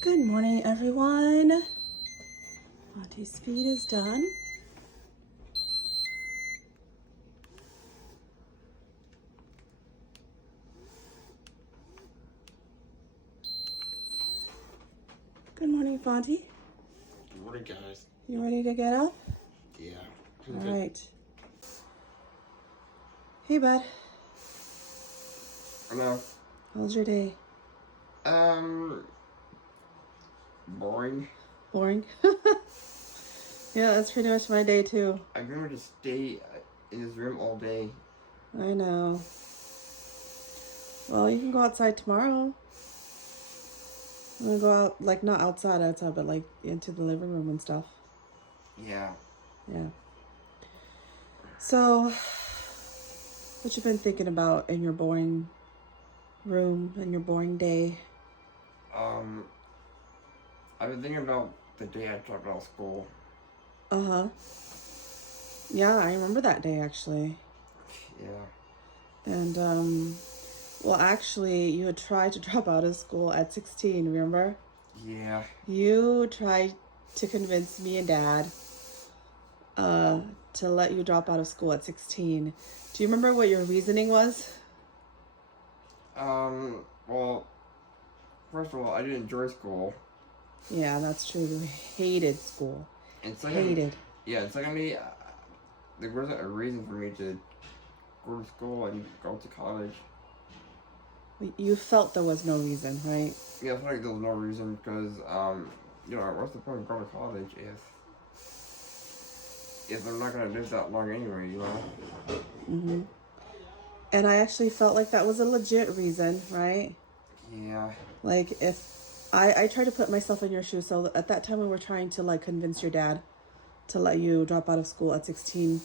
Good morning, everyone. Auntie's feed is done. Good morning, Fonty. Good morning, guys. You ready to get up? Yeah. All right. Hey, bud. Hello. How was your day? Boring. Boring? Yeah, that's pretty much my day, too. I remember to stay in this room all day. I know. Well, you can go outside tomorrow. I'm gonna go out, like, not outside, but, like, into the living room and stuff. Yeah. Yeah. So, what you been thinking about in your boring room, in your boring day? I've been thinking about the day I dropped out of school. Uh-huh. Yeah, I remember that day, actually. Yeah. And, well, actually, you had tried to drop out of school at 16, remember? Yeah. You tried to convince me and Dad to let you drop out of school at 16. Do you remember what your reasoning was? Well, first of all, I didn't enjoy school. Yeah, that's true. You hated school. And Hated. Yeah, and secondly, there wasn't a reason for me to go to school and go to college. You felt there was no reason, right? Yeah, I feel like there was no reason because, what's the point of going to college if I'm not gonna live that long anyway, you know? Mm-hmm. And I actually felt like that was a legit reason, right? Yeah. Like, if I tried to put myself in your shoes, so at that time we were trying to, like, convince your dad to let you drop out of school at 16.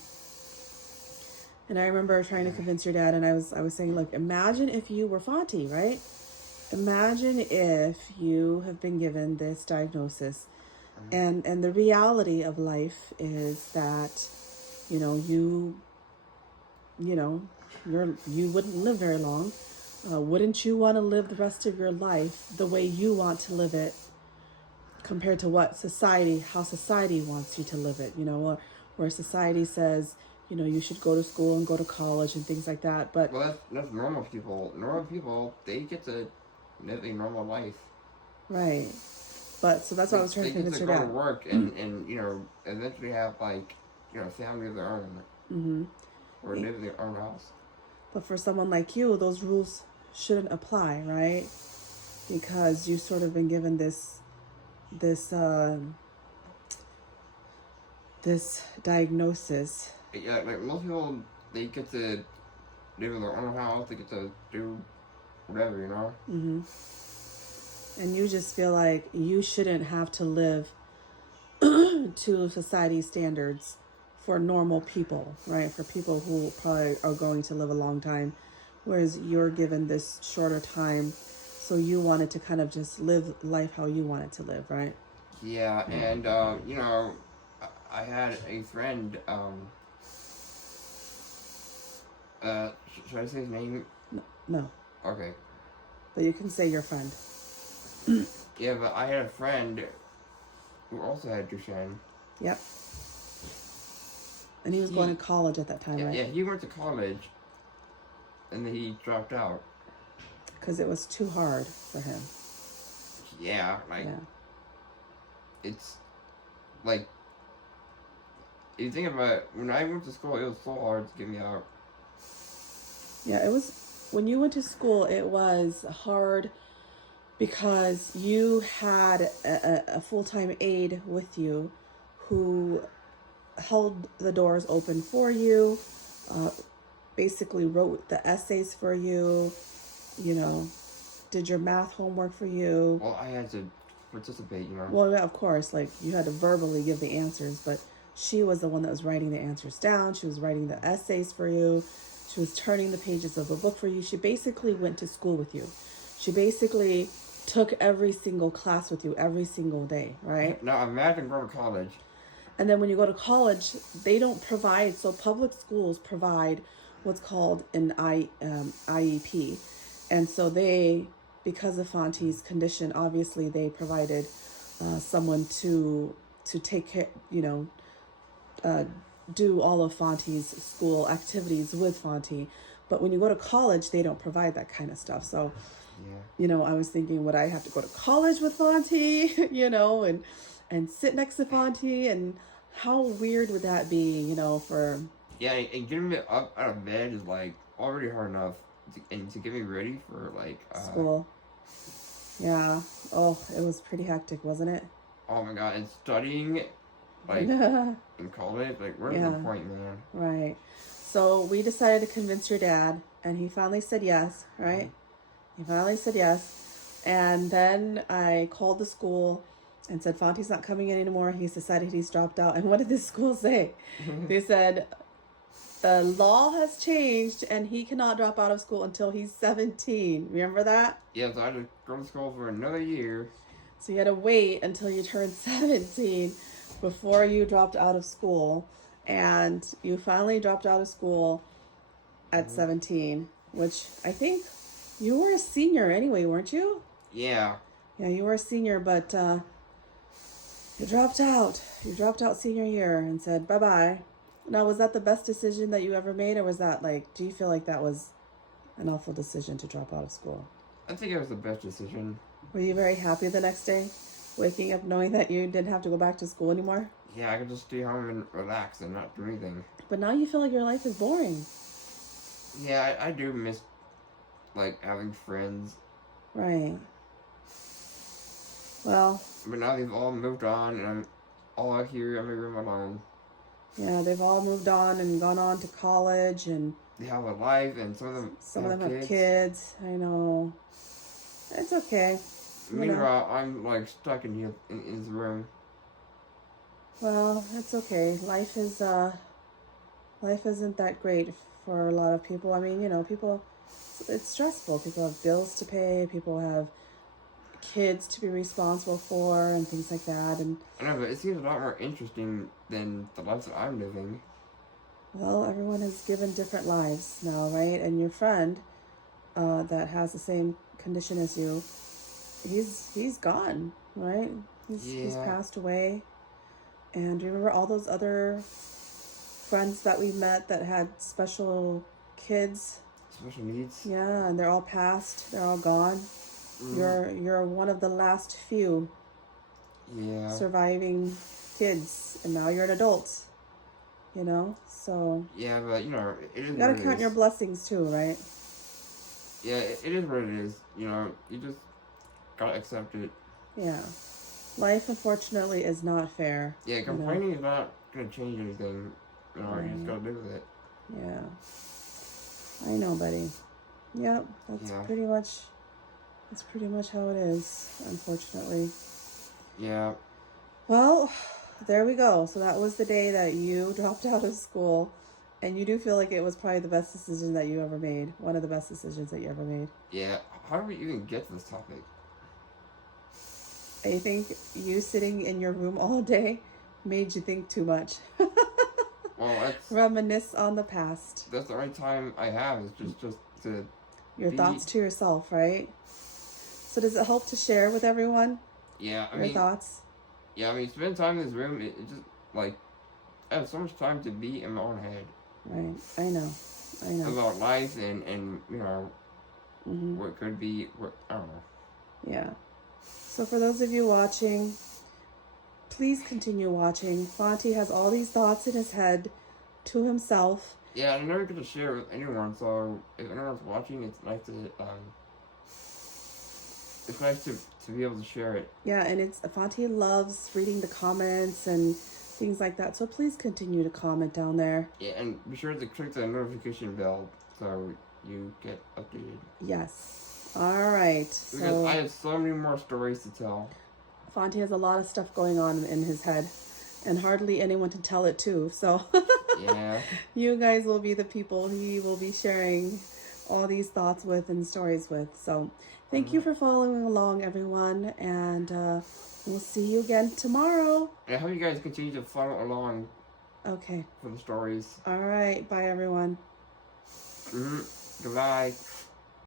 And I remember trying to convince your dad, and I was saying, look, imagine if you were Fonty, right? Imagine if you have been given this diagnosis, and the reality of life is that, you wouldn't live very long. Wouldn't you want to live the rest of your life the way you want to live it, compared to how society wants you to live it? Where society says, you should go to school and go to college and things like that. But well, that's normal people. Normal people, they get to live a normal life. right. But so that's what I was trying to convince your dad. They get to go to work and eventually have family of their own. Mm-hmm. Or live in their own house. But for someone like you, those rules shouldn't apply, right? Because you've sort of been given this diagnosis. Yeah, like most people, they get to live in their own house. They get to do whatever, Mm-hmm. And you just feel like you shouldn't have to live to society's standards for normal people, right? For people who probably are going to live a long time, whereas you're given this shorter time, so you wanted to kind of just live life how you wanted to live, right? Yeah, and I had a friend. Should I say his name? No. Okay. But you can say your friend. Yeah, but I had a friend who also had Duchenne. Yep. And he was going to college at that time, right? Yeah, he went to college, and then he dropped out. Because it was too hard for him. Yeah, it's like, if you think about it, when I went to school, it was so hard to get me out. Yeah, it was, when you went to school, it was hard because you had a full-time aide with you who held the doors open for you, basically wrote the essays for you, did your math homework for you. Well, I had to participate, Well, yeah, of course, like, you had to verbally give the answers, but she was the one that was writing the answers down. She was writing the essays for you. She was turning the pages of a book for you. She basically went to school with you. She basically took every single class with you every single day, right? Now imagine going to college. And then when you go to college, they don't provide, so public schools provide what's called an IEP. And so they because of Fonty's condition, obviously they provided someone to take care, do all of Fonty's school activities with Fonty. But when you go to college, they don't provide that kind of stuff. So, I was thinking, would I have to go to college with Fonty, and sit next to Fonty? And how weird would that be, for... Yeah, and getting me up out of bed is, like, already hard enough. And to get me ready for, like... school. Yeah. Oh, it was pretty hectic, wasn't it? Oh, my God. And studying, like, in college, like, where's the point, man? Right. So we decided to convince your dad, and he finally said yes, right? He finally said yes. And then I called the school and said, Fonty's not coming in anymore. He's decided he's dropped out. And what did this school say? They said, the law has changed and he cannot drop out of school until he's 17. Remember that? Yeah, so I had to go to school for another year. So you had to wait until you turned 17 before you dropped out of school. And you finally dropped out of school at 17, which I think you were a senior anyway, weren't you? Yeah. Yeah, you were a senior, but you dropped out. You dropped out senior year and said bye-bye. Now, was that the best decision that you ever made, or was that do you feel like that was an awful decision to drop out of school? I think it was the best decision. Were you very happy the next day, waking up knowing that you didn't have to go back to school anymore? Yeah, I could just stay home and relax and not do anything. But now you feel like your life is boring. Yeah, I do miss, like, having friends. Right. Well. But now they've all moved on, and I'm all out here in my room alone. Yeah, they've all moved on and gone on to college, and they have a life, and some of them have kids. I know. It's okay. Meanwhile, I'm, like, stuck in here in his room. Well, it's okay. Life isn't that great for a lot of people. I mean, it's stressful. People have bills to pay. People have kids to be responsible for and things like that. And I know, but it seems a lot more interesting than the life that I'm living. Well, everyone has given different lives now, right? And your friend that has the same condition as you, he's gone, right? He's passed away. And do you remember all those other friends that we met that had special kids? Special needs? Yeah, and they're all passed. They're all gone. You're one of the last few surviving kids, and now you're an adult. So yeah, but it is. You gotta count your blessings too, right? Yeah, it is what it is. You just gotta accept it. Yeah, life unfortunately is not fair. Yeah, complaining is not gonna change anything. You just gotta live with it. Yeah, I know, buddy. Yep, that's pretty much how it is, unfortunately. Yeah. Well, there we go. So that was the day that you dropped out of school, and you do feel like it was probably the best decision that you ever made. One of the best decisions that you ever made. Yeah. How did we even get to this topic? I think you sitting in your room all day made you think too much. Well, reminisce on the past. That's the only time I have is just to your thoughts to yourself, right? So does it help to share with everyone? Yeah, your thoughts. Yeah, I mean, spend time in this room. It just like I have so much time to be in my own head. Right, I know. About life and what could be. I don't know. Yeah. So for those of you watching, please continue watching. Fonty has all these thoughts in his head to himself. Yeah, I'm never gonna share it with anyone. So if anyone's watching, it's nice to be able to share it. Yeah, and Fonty loves reading the comments and things like that. So please continue to comment down there. Yeah, and be sure to click the notification bell so you get updated. Yes. All right. Because I have so many more stories to tell. Fonty has a lot of stuff going on in his head, and hardly anyone to tell it to. So yeah, you guys will be the people he will be sharing all these thoughts with and stories with. So thank you for following along, everyone, and we'll see you again tomorrow. And I hope you guys continue to follow along. Okay. For the stories. All right. Bye, everyone. Goodbye.